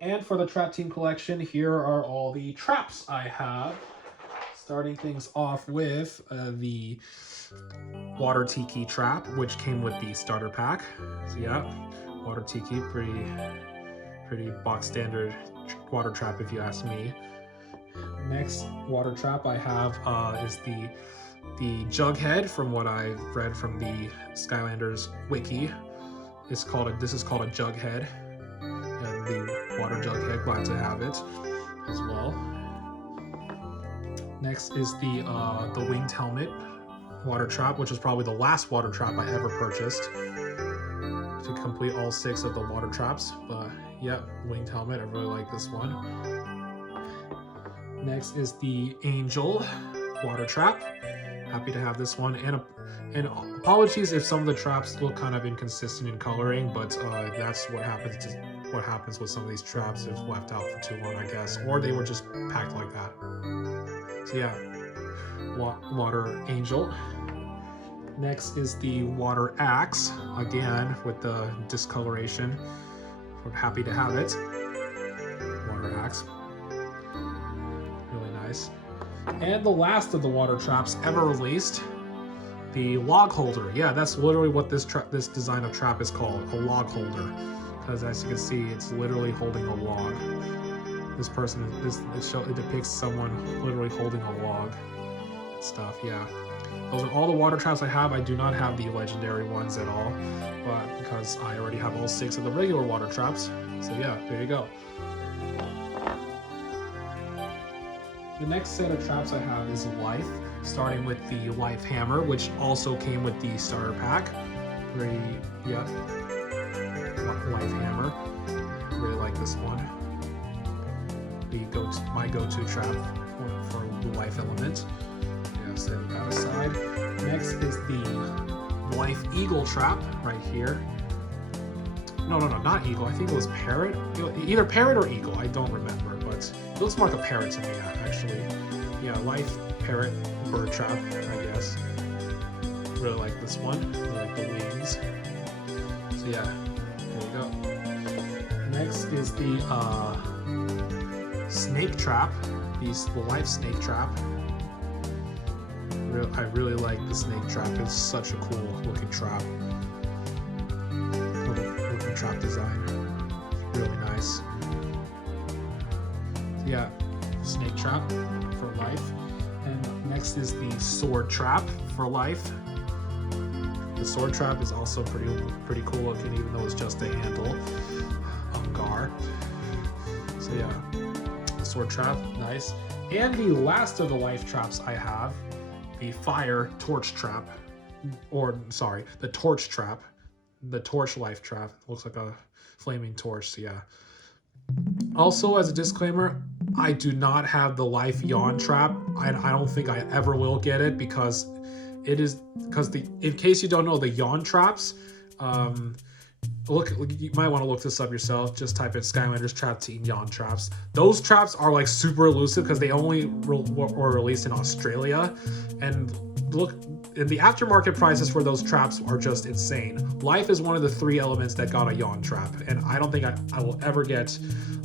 And for the Trap Team collection, here are all the traps I have. Starting things off with the Water Tiki trap, which came with the starter pack. So yeah, Water Tiki, pretty box standard water trap if you ask me. Next water trap I have is the Jughead, from what I've read from the Skylanders wiki. This is called a Jughead, and the water Jughead, glad to have it as well. Next is the winged helmet water trap, which is probably the last water trap I ever purchased to complete all 6 of the water traps. But yeah, winged helmet, I really like this one. Next is the Angel water trap. Happy to have this one, and apologies if some of the traps look kind of inconsistent in coloring, but that's what happens with some of these traps if left out for too long, I guess, or they were just packed like that. So yeah, water Angel. Next is the water axe, again with the discoloration. We're happy to have it. Water axe, really nice. And the last of the water traps ever released, the log holder. Yeah, that's literally what this design of trap is called, a log holder. Because as you can see, it's literally holding a log. It depicts someone literally holding a log and stuff, yeah. Those are all the water traps I have. I do not have the legendary ones at all, but because I already have all 6 of the regular water traps. So yeah, there you go. The next set of traps I have is Life, starting with the Life Hammer, which also came with the starter pack. Life Hammer. Really like this one. My go-to trap for the life element. Yeah, set that aside. Next is the Life Eagle trap right here. No, not eagle. I think it was parrot. Either parrot or eagle. I don't remember, but it looks more like a parrot to me, actually. Yeah, Life Parrot bird trap, I guess. Really like this one. Really like the wings. So yeah, there you go. Next is the snake trap. The Life snake trap. I really like the snake trap. It's such a cool looking trap. Looking trap design. Really nice. So yeah, snake trap for Life. And next is the sword trap for Life. The sword trap is also pretty cool looking, even though it's just a handle. Gar. So yeah, sword trap, nice. And the last of the Life traps I have, the fire torch trap, or sorry, the torch trap, the torch Life trap. Looks like a flaming torch. So yeah. Also, as a disclaimer, I do not have the Life yawn trap. I don't think I ever will get it because in case you don't know, the yawn traps, you might want to look this up yourself. Just type in Skylanders Trap Team yawn traps. Those traps are like super elusive because they only were released in Australia, and the aftermarket prices for those traps are just insane. Life is one of the 3 elements that got a yawn trap, and I don't think I will ever get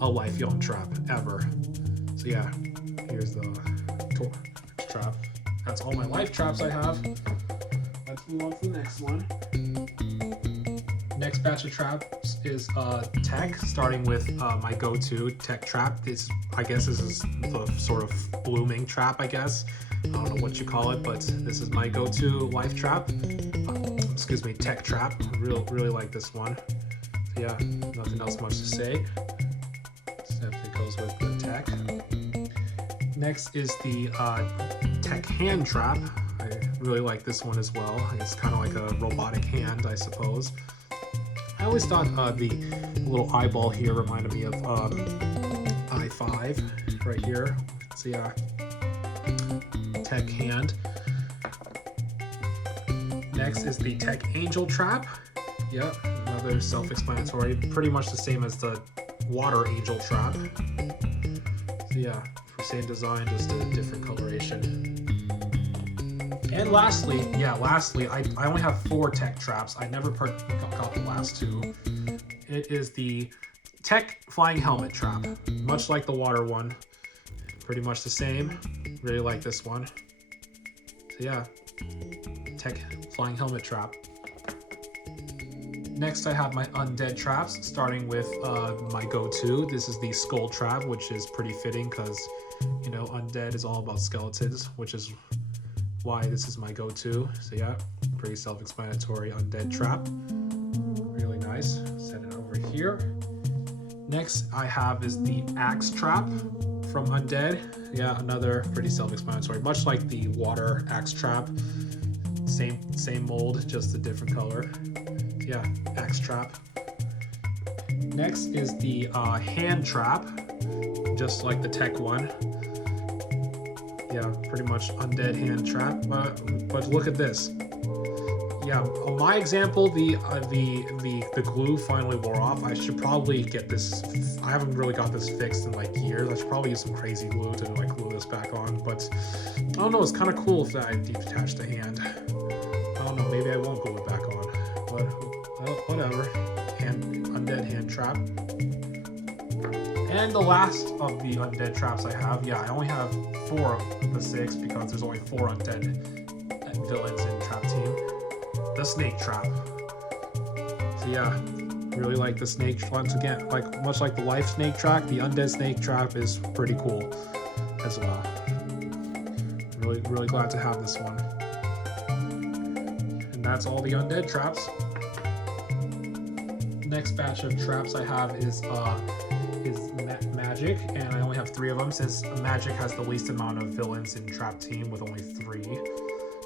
a Life yawn trap ever. So yeah, here's the torch trap. That's all my Life traps I have. Let's move on to the next one. Next batch of traps is tech, starting with my go-to tech trap. I guess this is the sort of blooming trap, I guess. I don't know what you call it, but this is my go-to Life trap. Excuse me, tech trap. I really like this one. So yeah, nothing else much to say. Except it goes with the tech. Next is the tech hand trap. I really like this one as well. It's kind of like a robotic hand, I suppose. I always thought the little eyeball here reminded me of I-5 right here. So yeah, tech hand. Next is the tech angel trap. Yep, another self-explanatory. Pretty much the same as the water angel trap. So yeah, same design, just a different coloration. And lastly, I only have 4 tech traps. I never got the last 2. It is the Tech flying helmet trap, much like the water one. Pretty much the same. Really like this one. So yeah, Tech flying helmet trap. Next I have my undead traps, starting with my go-to. This is the skull trap, which is pretty fitting because, you know, undead is all about skeletons, which is why this is my go-to. So yeah, pretty self-explanatory undead trap. Really nice. Set it over here. Next I have is the axe trap from Undead. Yeah, another pretty self-explanatory, much like the water axe trap. Same mold, just a different color. Yeah, axe trap. Next is the hand trap, just like the tech one. Yeah, pretty much undead hand trap. But look at this. Yeah, on my example, the glue finally wore off. I should probably get this. I haven't really got this fixed in like years. I should probably use some crazy glue to like glue this back on. But I don't know. It's kind of cool if I detach the hand. I don't know. Maybe I won't glue it back on. But well, whatever. Undead hand trap. And the last of the undead traps I have. Yeah, I only have 4 of the 6 because there's only 4 undead villains in trap team. The snake trap. So yeah, really like the snake. Once again, much like the life snake trap, the undead snake trap is pretty cool as well. Really glad to have this one. And that's all the undead traps. Next batch of traps I have is magic, and I only have 3 of them since magic has the least amount of villains in trap team with only 3.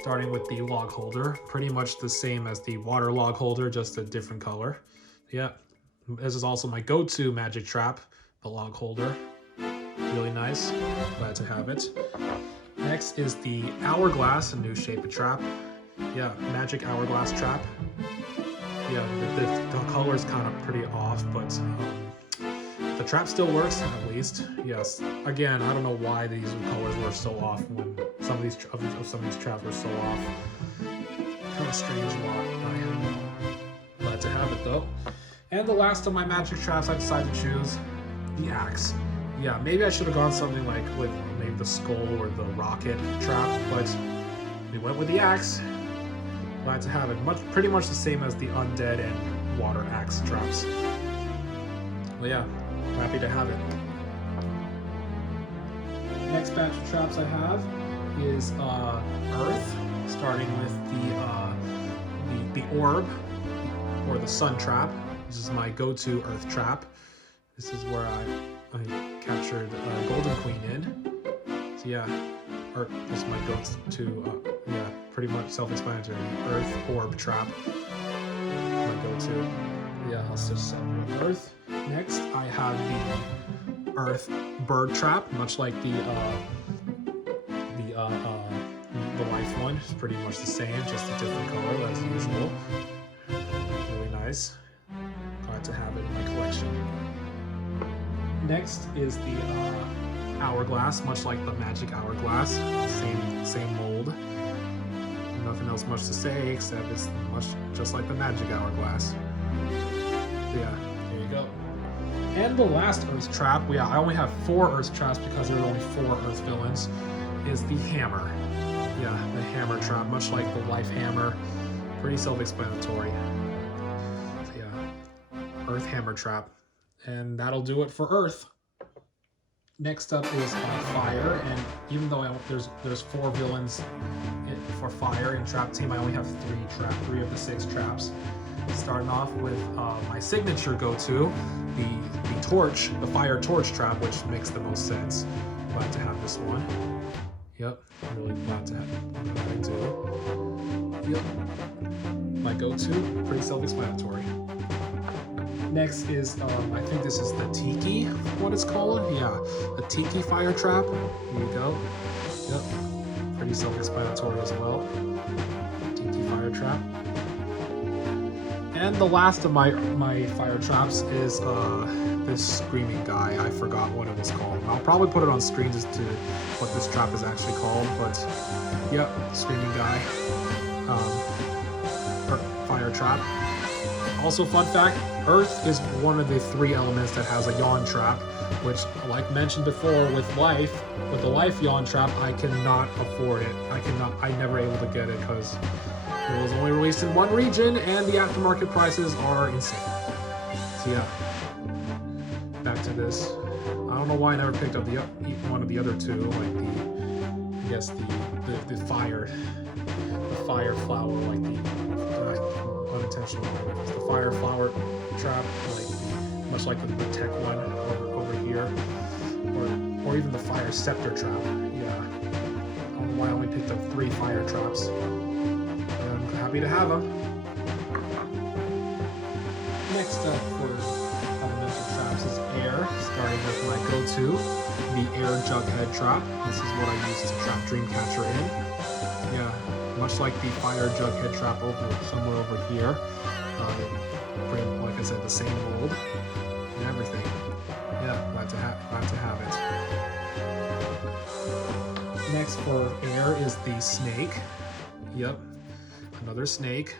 Starting with the log holder, pretty much the same as the water log holder, just a different color. Yeah, this is also my go-to magic trap, the log holder. Really nice, glad to have it. Next is the hourglass, a new shape of trap. Yeah, magic hourglass trap. Yeah, the color is kind of pretty off, but the trap still works, at least. Yes. Again, I don't know why these colors were so off when some of these traps were so off. Kind of strange why. I am glad to have it though. And the last of my magic traps I decided to choose, the axe. Yeah, maybe I should have gone something like with maybe the skull or the rocket trap, but we went with the axe. Glad to have it. Pretty much the same as the undead and water axe traps. Well, yeah, happy to have it. Next batch of traps I have is Earth, starting with the orb or the sun trap. This is my go-to Earth trap. This is where I captured Golden Queen in. So yeah, this is my go-to. Yeah, pretty much self-explanatory. Earth orb trap. My go-to. Yeah, I'll just set with Earth. Next, I have the Earth bird trap, much like the life one. It's pretty much the same, just a different color as usual. Really nice. Glad to have it in my collection. Next is the hourglass, much like the magic hourglass. Same mold. Nothing else much to say except it's much just like the magic hourglass. Yeah, there you go. And the last Earth trap, yeah, I only have 4 Earth traps because there are only 4 Earth villains, is the hammer. Yeah, the hammer trap, much like the life hammer. Pretty self-explanatory. So yeah, Earth hammer trap. And that'll do it for Earth. Next up is fire, and even though there's 4 villains for fire in trap team, I only have 3 of the 6 traps. Starting off with my signature go-to, the torch, the fire torch trap, which makes the most sense. Glad to have this one. Yep, really glad to have it too. Yep, my go-to, pretty self-explanatory. Next is, I think this is the Tiki, what it's called. Yeah, a Tiki fire trap. Here you go. Yep, pretty self-explanatory as well. Tiki fire trap. And the last of my fire traps is this screaming guy. I forgot what it was called. I'll probably put it on screen just to what this trap is actually called. But yep, screaming guy. Fire trap. Also, fun fact, Earth is one of the 3 elements that has a yawn trap, which, like mentioned before, with the life yawn trap, I cannot afford it. I never able to get it because it was only released in one region, and the aftermarket prices are insane. So yeah, back to this. I don't know why I never picked up one of the other 2, like I guess the fire flower, like the unintentional, the fire flower trap, like much like the tech one over here, or even the fire scepter trap. Yeah, I don't know why I only picked up 3 fire traps. I'm happy to have them. Next up for elemental traps is air, starting with my go-to, the air jughead trap. This is what I use to trap Dreamcatcher in. Yeah, much like the fire jughead trap somewhere over here. Like I said, the same mold and everything. Yeah, glad to have it. Next for air is the snake. Yep, another snake.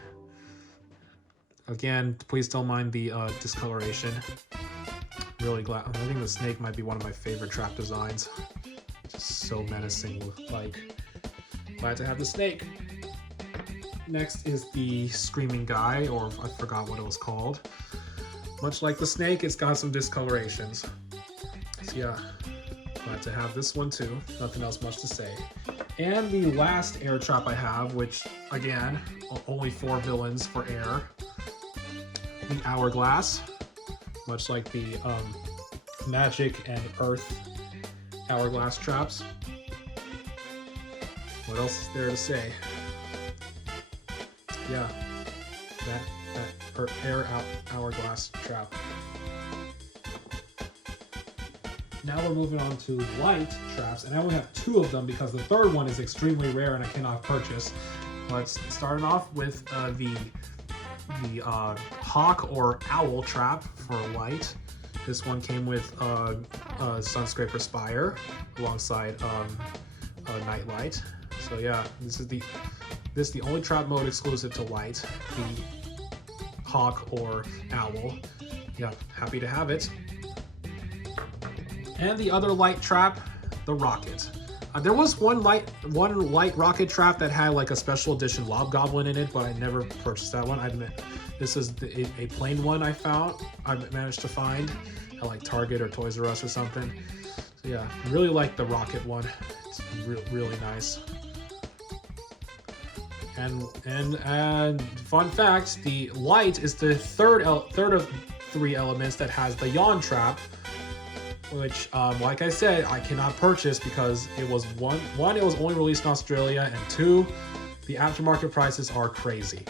Again, please don't mind the discoloration. Really glad. I think the snake might be one of my favorite trap designs. Just so menacing. Like, glad to have the snake. Next is the screaming guy, or I forgot what it was called. Much like the snake, it's got some discolorations. So yeah, glad to have this one too. Nothing else much to say. And the last air trap I have, which again, only 4 villains for air. The hourglass, much like the magic and earth hourglass traps. What else is there to say? Yeah, that air hourglass trap. Now we're moving on to light traps, and I only have 2 of them because the third one is extremely rare and I cannot purchase. Let's start off with the hawk or owl trap for light. This one came with Sunscraper Spire alongside Nightlight. So yeah, this is the only trap mode exclusive to light, the hawk or owl. Yeah, happy to have it. And the other light trap, the rocket. There was one light rocket trap that had like a special edition Lobgoblin in it, but I never purchased that one. This is a plain one I managed to find at like Target or Toys R Us or something. So yeah, really like the rocket one. It's really nice. And fun fact, the light is the third of 3 elements that has the yawn trap, which, like I said, I cannot purchase because it was one, it was only released in Australia, and 2, the aftermarket prices are crazy.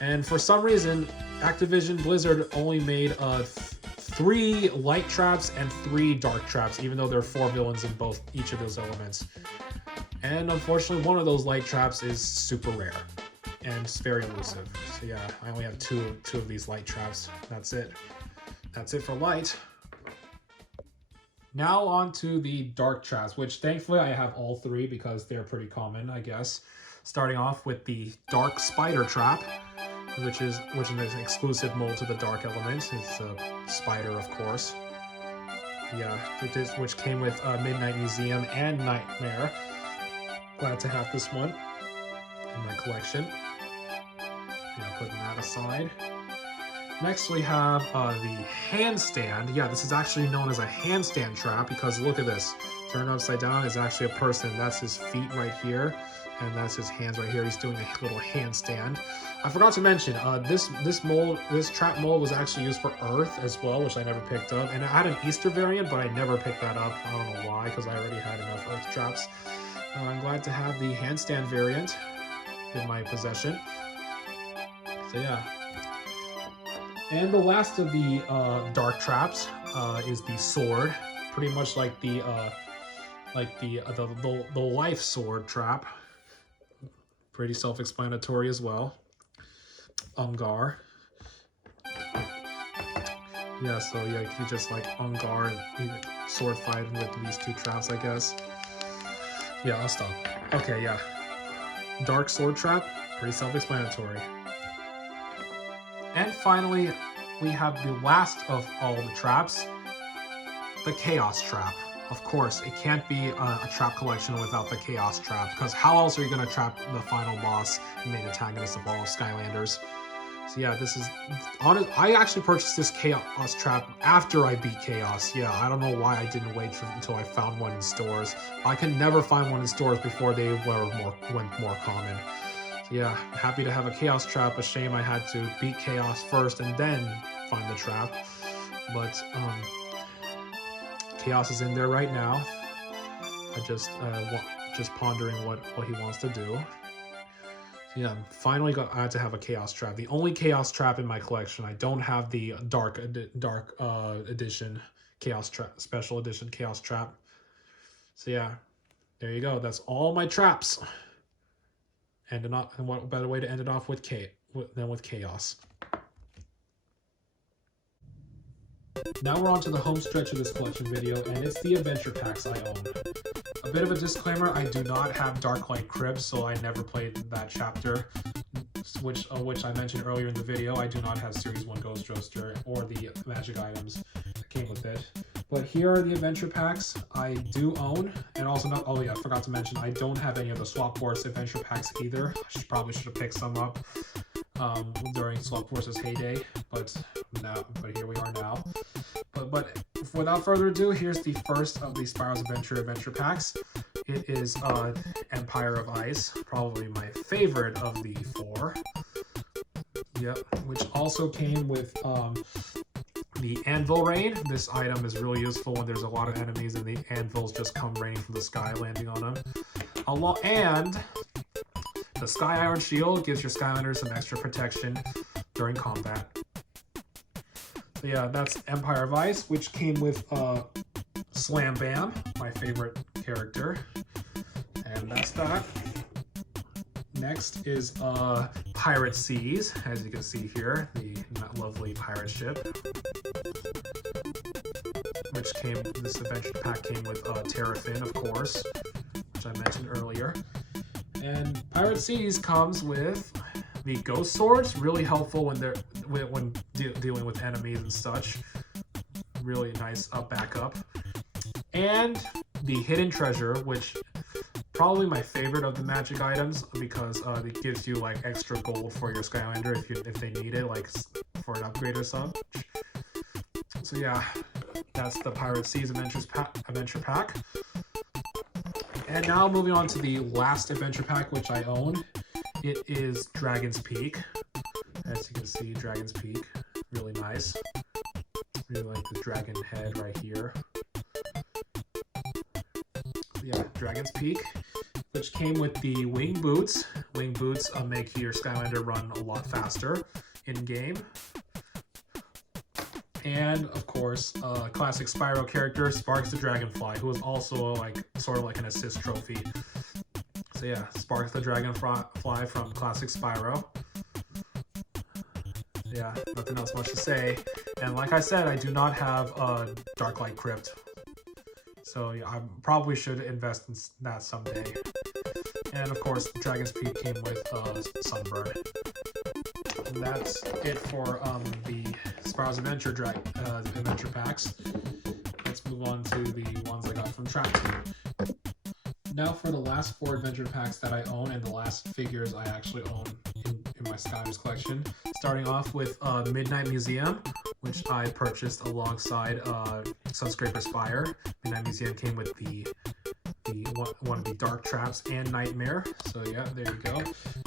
And for some reason, Activision Blizzard only made 3 light traps and 3 dark traps, even though there are 4 villains in each of those elements. And unfortunately, one of those light traps is super rare and it's very elusive. So yeah, I only have two of these light traps. That's it. That's it for light. Now on to the dark traps, which thankfully I have all 3 because they're pretty common, I guess. Starting off with the dark spider trap, which is an exclusive mold to the dark element. It's a spider, of course. Yeah, which came with Midnight Museum and Nightmare. Glad to have this one in my collection. Yeah, putting that aside. Next we have the handstand. Yeah, this is actually known as a handstand trap because look at this. Turned upside down is actually a person. That's his feet right here, and that's his hands right here. He's doing a little handstand. I forgot to mention, this trap mold was actually used for Earth as well, which I never picked up. And I had an Easter variant, but I never picked that up. I don't know why, because I already had enough Earth traps. I'm glad to have the handstand variant in my possession. So yeah. And the last of the dark traps is the sword, pretty much like the life sword trap. Pretty self-explanatory as well. Ungar. Yeah, so yeah, you just like Ungar and sword fighting with these 2 traps, I guess. Yeah, I'll stop. Okay, yeah. Dark sword trap, pretty self-explanatory. And finally, we have the last of all the traps, the Chaos Trap. Of course, it can't be a trap collection without the Chaos Trap, because how else are you going to trap the final boss and main antagonist of all of Skylanders? So yeah, this is honest. I actually purchased this Chaos Trap after I beat Chaos. Yeah, I don't know why I didn't wait until I found one in stores. I could never find one in stores before they went more common. So yeah, happy to have a Chaos Trap. A shame I had to beat Chaos first and then find the trap. But Chaos is in there right now. I just pondering what he wants to do. Yeah, finally I had to have a Chaos Trap. The only Chaos Trap in my collection. I don't have the Dark Edition Chaos Trap, Special Edition Chaos Trap. So yeah, there you go. That's all my traps. And what better way to end it off than with Chaos. Now we're on to the home stretch of this collection video, and it's the adventure packs I own. A bit of a disclaimer, I do not have Dark Light Crib, so I never played that chapter, which I mentioned earlier in the video. I do not have Series 1 Ghost Roaster or the magic items that came with it. But here are the adventure packs I do own, and also oh yeah, I forgot to mention, I don't have any of the Swap Force adventure packs either. I probably should have picked some up during Swap Force's heyday, but here we are now. But without further ado, here's the first of the Spyro's adventure packs. It is Empire of Ice, probably my favorite of the four. Yep, which also came with the Anvil Rain. This item is really useful when there's a lot of enemies and the anvils just come raining from the sky, landing on them. And the Sky Iron Shield gives your Skylanders some extra protection during combat. So yeah, that's Empire of Ice, which came with Slam Bam, my favorite character. And that's that. Next is Pirate Seas, as you can see here, the lovely pirate ship. This adventure pack came with Terrafin, of course, which I mentioned earlier. And Pirate Seas comes with the Ghost Swords, really helpful when dealing with enemies and such. Really nice backup. And the Hidden Treasure, which probably my favorite of the magic items, because it gives you like extra gold for your Skylander if they need it, like for an upgrade or such. So yeah, that's the Pirate Seas adventure pack. And now moving on to the last adventure pack, which I own. It is Dragon's Peak. As you can see, Dragon's Peak, really nice. Really like the dragon head right here. Yeah, Dragon's Peak, which came with the Wing Boots. Wing Boots make your Skylander run a lot faster in-game. And, of course, classic Spyro character, Sparks the Dragonfly, who is also sort of like an assist trophy. So yeah, Sparks the Dragonfly from classic Spyro. Yeah, nothing else much to say. And like I said, I do not have Dark Light Crypt. So yeah, I probably should invest in that someday. And of course, Dragon's Peak came with Sunburn. And that's it for the Spyro's Adventure packs. Let's move on to the ones I got from Trap Team. Now for the last 4 adventure packs that I own and the last figures I actually own in my Skylanders collection. Starting off with the Midnight Museum, which I purchased alongside Sunscraper Spire. Midnight Museum came with one of the Dark Traps and Nightmare. So yeah, there you go.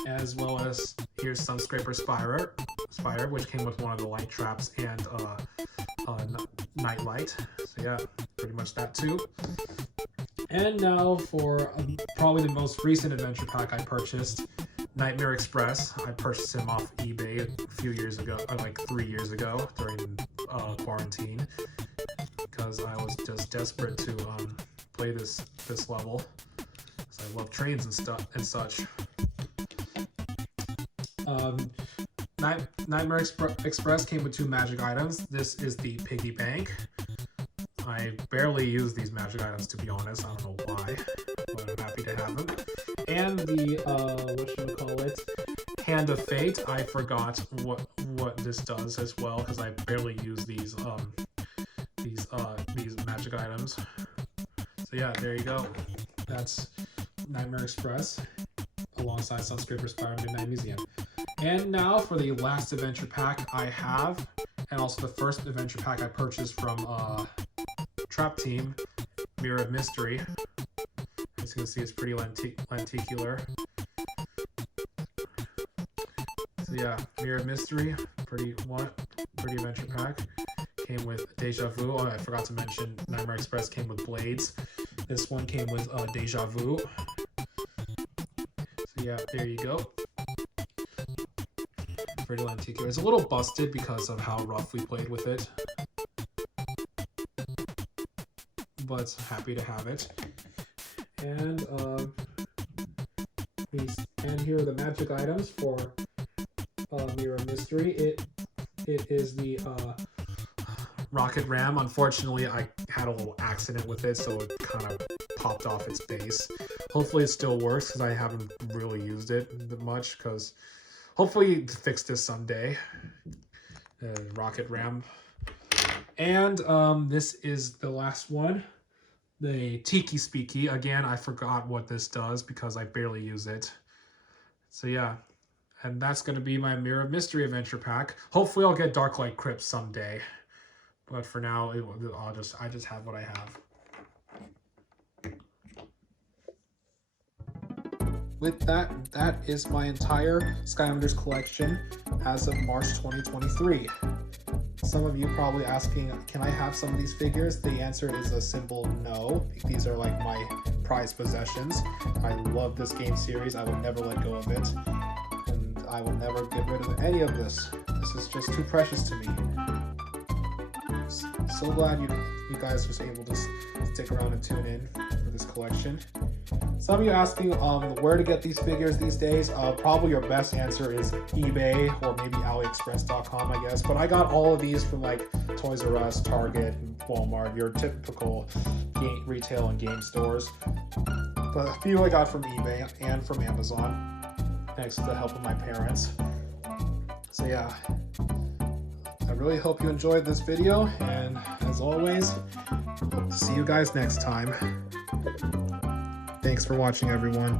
As well as here's Sunscraper Spire, which came with one of the Light Traps and Nightlight. So yeah, pretty much that too. And now for probably the most recent adventure pack I purchased, Nightmare Express. I purchased him off eBay a few years ago, or like 3 years ago during quarantine, because I was just desperate to play this level, because I love trains and such. Nightmare Express came with 2 magic items. This is the Piggy Bank. I barely use these magic items, to be honest. I don't know why, but I'm happy to have them. And the, Hand of Fate, I forgot what this does as well because I barely use these magic items. So yeah, there you go. That's Nightmare Express alongside Sunscraper Spire Midnight Museum. And now for the last adventure pack I have, and also the first adventure pack I purchased from Trap Team, Mirror of Mystery. As you can see, it's pretty lenticular. So yeah, Mirror of Mystery, pretty adventure pack. Came with Deja Vu. Oh, I forgot to mention Nightmare Express came with Blades. This one came with Deja Vu. So yeah, there you go. Pretty lenticular. It's a little busted because of how rough we played with it, but happy to have it. And here are the magic items for Mirror of Mystery. It is the rocket ram. Unfortunately, I had a little accident with it, so it kind of popped off its base. Hopefully it still works because I haven't really used it much, because hopefully fix this someday. Rocket ram. And this is the last one. The Tiki Speaky. Again, I forgot what this does because I barely use it. So yeah. And that's going to be my Mirror of Mystery adventure pack. Hopefully I'll get Darklight Crypt someday. But for now, I just have what I have. With that is my entire Skylanders collection as of March 2023. Some of you probably asking, can I have some of these figures? The answer is a simple no. These are like my prized possessions. I love this game series. I will never let go of it. And I will never get rid of any of this. This is just too precious to me. So glad you guys was able to stick around and tune in for this collection. Some of you asking where to get these figures these days. Probably your best answer is eBay or maybe AliExpress.com, I guess. But I got all of these from like Toys R Us, Target, Walmart, your typical retail and game stores. But a few I got from eBay and from Amazon, thanks to the help of my parents. So yeah, I really hope you enjoyed this video, and as always, hope to see you guys next time. Thanks for watching, everyone.